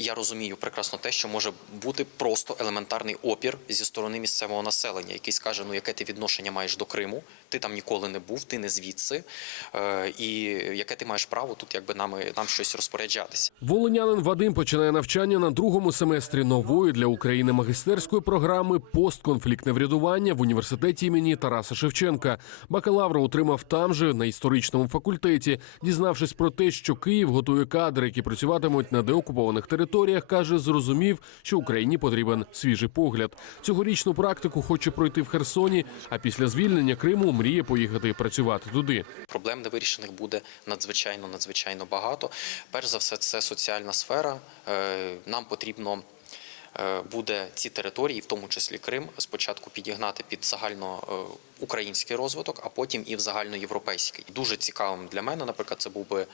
я розумію прекрасно те, що може бути просто елементарний опір зі сторони місцевого населення, який скаже: ну яке ти відношення маєш до Криму? Ти там ніколи не був, ти не звідси, е, і яке ти маєш право тут, якби нами нам щось розпоряджатися. Волинянин Вадим починає навчання на другому семестрі нової для України магістерської програми постконфліктне врядування в університеті імені Тараса Шевченка. Бакалавра отримав там же на історичному факультеті, дізнавшись про те, що Київ готує кадри, які працюватимуть на деокупованих територіях лабораторіях, каже, зрозумів, що Україні потрібен свіжий погляд. Цьогорічну практику хоче пройти в Херсоні. А після звільнення Криму мріє поїхати працювати туди. Проблем невирішених буде надзвичайно надзвичайно багато. Перш за все, це соціальна сфера. Е, нам потрібно. Е, буде ці території, в тому числі Крим, спочатку підігнати під загальноукраїнський е, розвиток, а потім і в загальноєвропейський. Дуже цікавим для мене, наприклад, це був би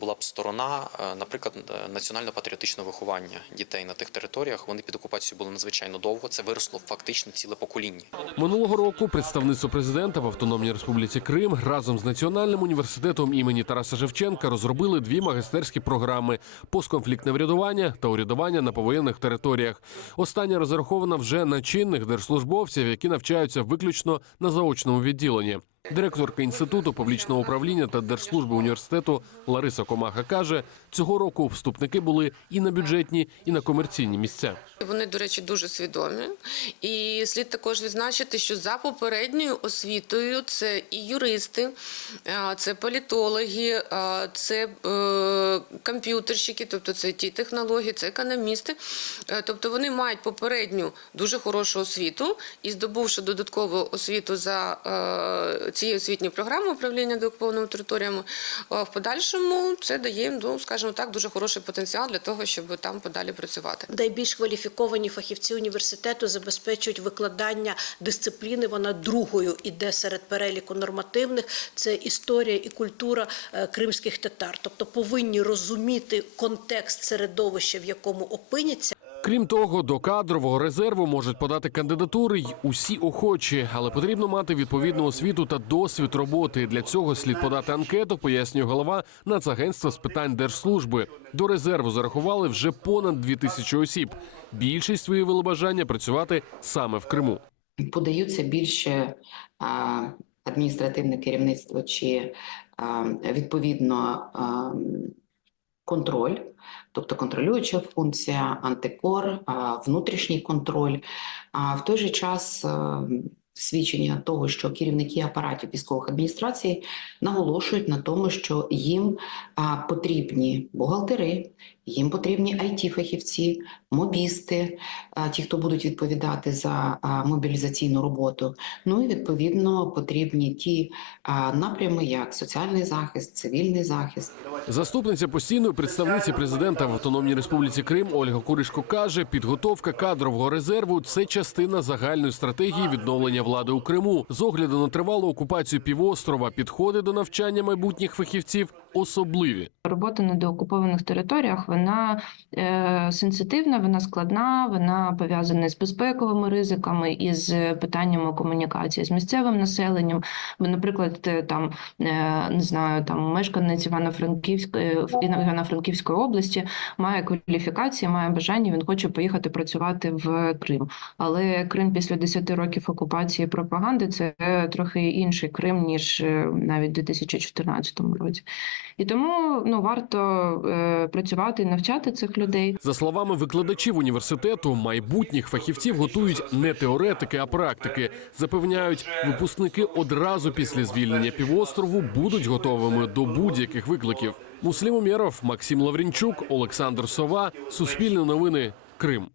була б сторона, е, наприклад, національно-патріотичного виховання дітей на тих територіях. Вони під окупацією були надзвичайно довго. Це виросло фактично ціле покоління. Минулого року представництво президента в Автономній Республіці Крим разом з національним університетом імені Тараса Шевченка розробили дві магістерські програми: постконфліктне врядування та урядування на повоєнних територіях категоріях. Остання розрахована вже на чинних держслужбовців, які навчаються виключно на заочному відділенні. Директорка інституту публічного управління та держслужби університету Лариса Комаха каже: цього року вступники були і на бюджетні, і на комерційні місця. Вони, до речі, дуже свідомі, і слід також відзначити, що за попередньою освітою це і юристи, це політологи, це е, комп'ютерщики, тобто це ті технології, це економісти. Е, тобто вони мають попередню дуже хорошу освіту і здобувши додаткову освіту за. Е, цією освітньою програмою управління деокупованими територіями в подальшому це дає їм ну, скажімо так, дуже хороший потенціал для того, щоб там подалі працювати. Найбільш кваліфіковані фахівці університету забезпечують викладання дисципліни. Вона другою іде серед переліку нормативних. Це історія і культура е, кримських татар, тобто повинні розуміти контекст середовища, в якому опиняться. Крім того, до кадрового резерву можуть подати кандидатури й усі охочі, але потрібно мати відповідну освіту та досвід роботи. Для цього слід подати анкету, пояснює голова Нацагентства з питань держслужби. До резерву зарахували вже понад дві тисячі осіб. Більшість виявили бажання працювати саме в Криму. Подаються більше а, адміністративне керівництво чи а, відповідно. А, контроль, тобто контролююча функція, антикор, внутрішній контроль. А в той же час е, свідчення того, що керівники апаратів військових адміністрацій наголошують на тому, що їм потрібні бухгалтери, їм потрібні it фахівці мобісти, ті, хто будуть відповідати за мобілізаційну роботу. Ну і відповідно потрібні ті напрями, як соціальний захист, цивільний захист. Заступниця постійної представниці президента в Автономній Республіці Крим Ольга Куришко каже: підготовка кадрового резерву це частина загальної стратегії відновлення влади у Криму з огляду на тривалу окупацію півострова, підходи до навчання майбутніх фахівців особливі. Робота на деокупованих територіях вона е, сенситивна, вона складна, вона пов'язана з безпековими ризиками і з питаннями комунікації з місцевим населенням. Бо, наприклад, е, там е, не знаю, там мешканець Івано-Франківської е, Івано-Франківської області має кваліфікації, має бажання. Він хоче поїхати працювати в Крим. Але Крим після 10 років окупації пропаганди це трохи інший Крим ніж е, навіть у 2014 році. І тому ну варто е, працювати, і навчати цих людей. За словами викладачів університету, майбутніх фахівців готують не теоретики, а практики. Запевняють, випускники одразу після звільнення півострову будуть готовими до будь-яких викликів. Муслім Умєров, Максим Лаврінчук, Олександр Сова, Суспільне новини, Крим.